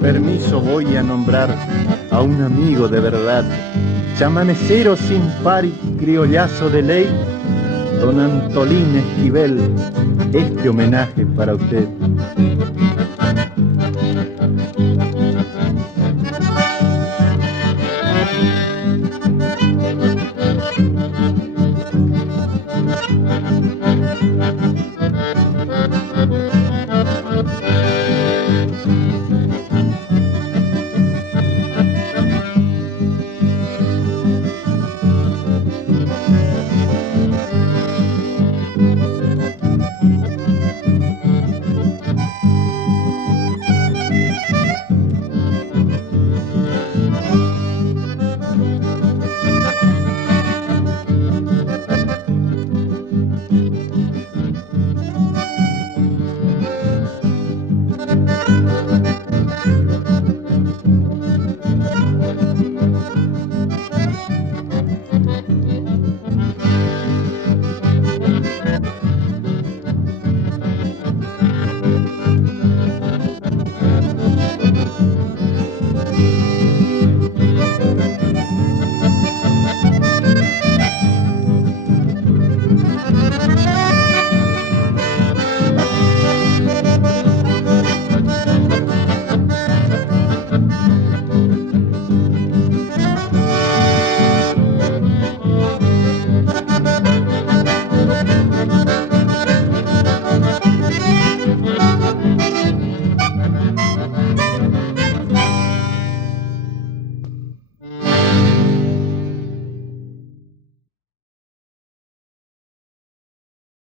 Permiso, voy a nombrar a un amigo de verdad, chamanecero sin par y criollazo de ley, don Antolín Esquivel, este homenaje para usted.